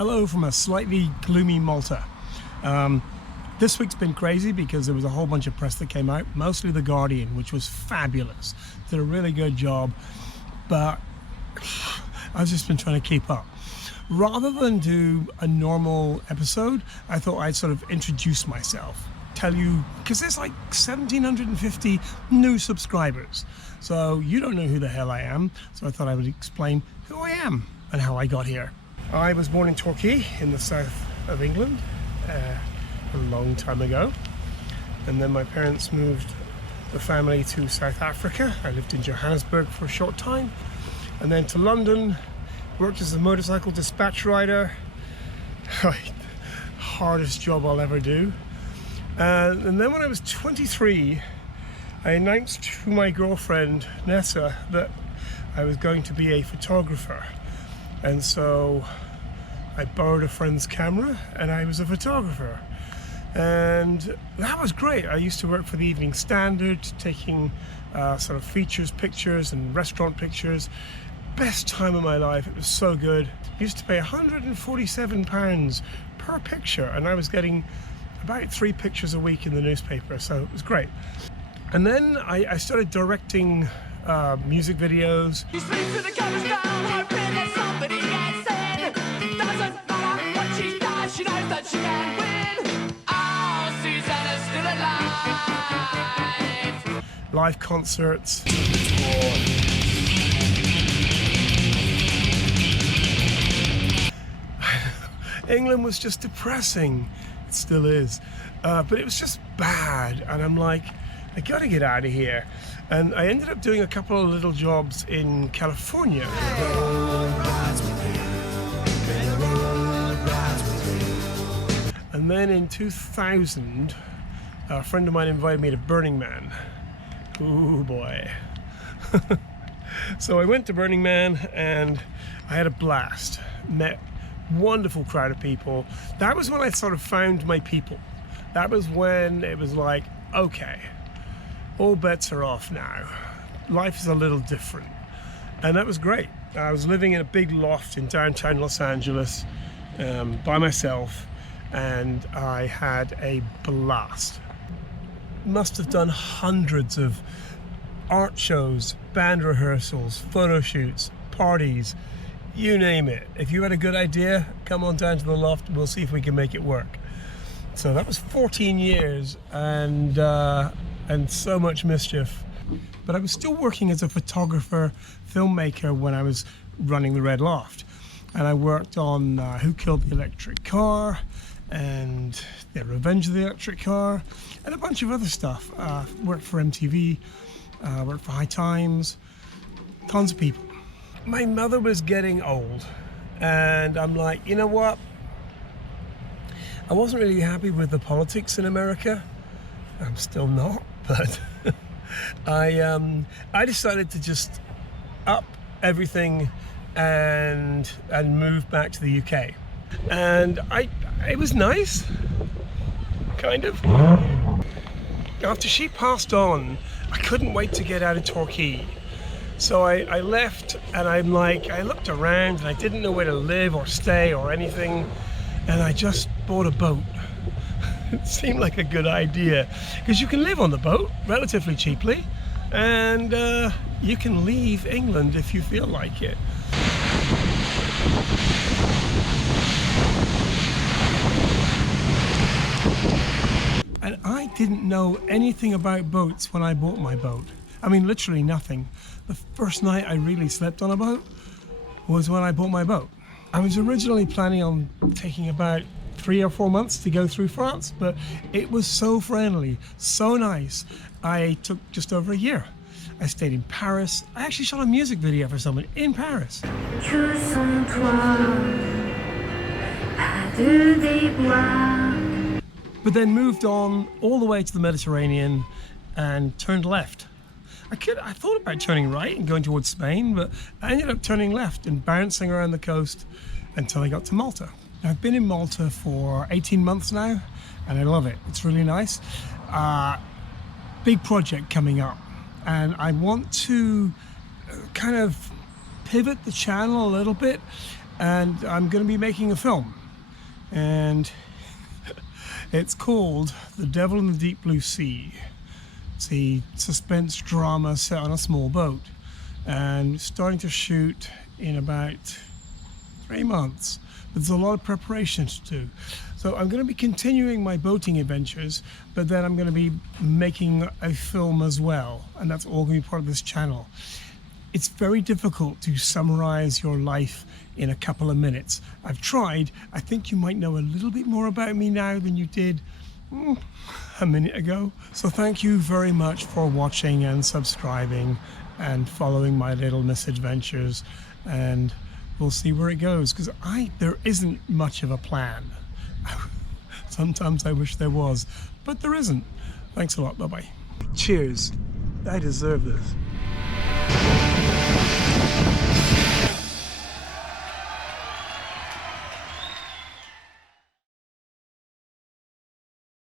Hello from a slightly gloomy Malta. This week's been crazy because there was a whole bunch of press that came out, mostly The Guardian, which was fabulous. Did a really good job, but I've just been trying to keep up. Rather than do a normal episode, I thought I'd sort of introduce myself. Tell you, because there's like 1,750 new subscribers. So you don't know who the hell I am. So I thought I would explain who I am and how I got here. I was born in Torquay in the south of England a long time ago. And then my parents moved the family to South Africa. I lived in Johannesburg for a short time. And then to London, worked as a motorcycle dispatch rider. Hardest job I'll ever do. And then when I was 23, I announced to my girlfriend, Nessa, that I was going to be a photographer. And so I borrowed a friend's camera and I was a photographer. And that was great. I used to work for the Evening Standard, taking sort of features, pictures and restaurant pictures. Best time of my life. It was so good. I used to pay £147 per picture, and I was getting about 3 pictures a week in the newspaper, so it was great. And then I started directing music videos. She sleeps with the covers down, hoping that somebody gets in. Doesn't matter what she does, she knows that she can win. Oh, Susanna's still alive. Live concerts. England was just depressing. It still is. But it was just bad. And I'm like, I gotta get out of here. And I ended up doing a couple of little jobs in California. And then in 2000, a friend of mine invited me to Burning Man. Ooh boy. So I went to Burning Man and I had a blast. Met wonderful crowd of people. That was when I sort of found my people. That was when it was like, okay, all bets are off now. Life is a little different. And that was great. I was living in a big loft in downtown Los Angeles by myself, and I had a blast. Must have done hundreds of art shows, band rehearsals, photo shoots, parties, you name it. If you had a good idea, come on down to the loft, we'll see if we can make it work. So that was 14 years and so much mischief. But I was still working as a photographer, filmmaker when I was running the Red Loft. And I worked on Who Killed the Electric Car and The Revenge of the Electric Car and a bunch of other stuff. Worked for MTV, worked for High Times, tons of people. My mother was getting old and I'm like, you know what? I wasn't really happy with the politics in America. I'm still not, but I decided to just up everything and move back to the UK. And it was nice, kind of. After she passed on, I couldn't wait to get out of Torquay. So I left and I'm like, I looked around and I didn't know where to live or stay or anything. And I just bought a boat. It seemed like a good idea because you can live on the boat relatively cheaply and you can leave England if you feel like it. And I didn't know anything about boats when I bought my boat. I mean, literally nothing. The first night I really slept on a boat was when I bought my boat. I was originally planning on taking about 3 or 4 months to go through France, but it was so friendly, so nice. I took just over a year. I stayed in Paris. I actually shot a music video for someone in Paris. But then moved on all the way to the Mediterranean and turned left. I thought about turning right and going towards Spain, but I ended up turning left and bouncing around the coast until I got to Malta. I've been in Malta for 18 months now, and I love it. It's really nice. Big project coming up, and I want to kind of pivot the channel a little bit and I'm going to be making a film, and it's called The Devil in the Deep Blue Sea. It's a suspense drama set on a small boat, and starting to shoot in about 3 months. But there's a lot of preparation to do. So I'm going to be continuing my boating adventures, but then I'm going to be making a film as well, and that's all going to be part of this channel. It's very difficult to summarize your life in a couple of minutes. I've tried. I think you might know a little bit more about me now than you did a minute ago. So thank you very much for watching and subscribing and following my little misadventures, and we'll see where it goes, because there isn't much of a plan. Sometimes I wish there was, but there isn't. Thanks a lot. Bye-bye. Cheers. I deserve this.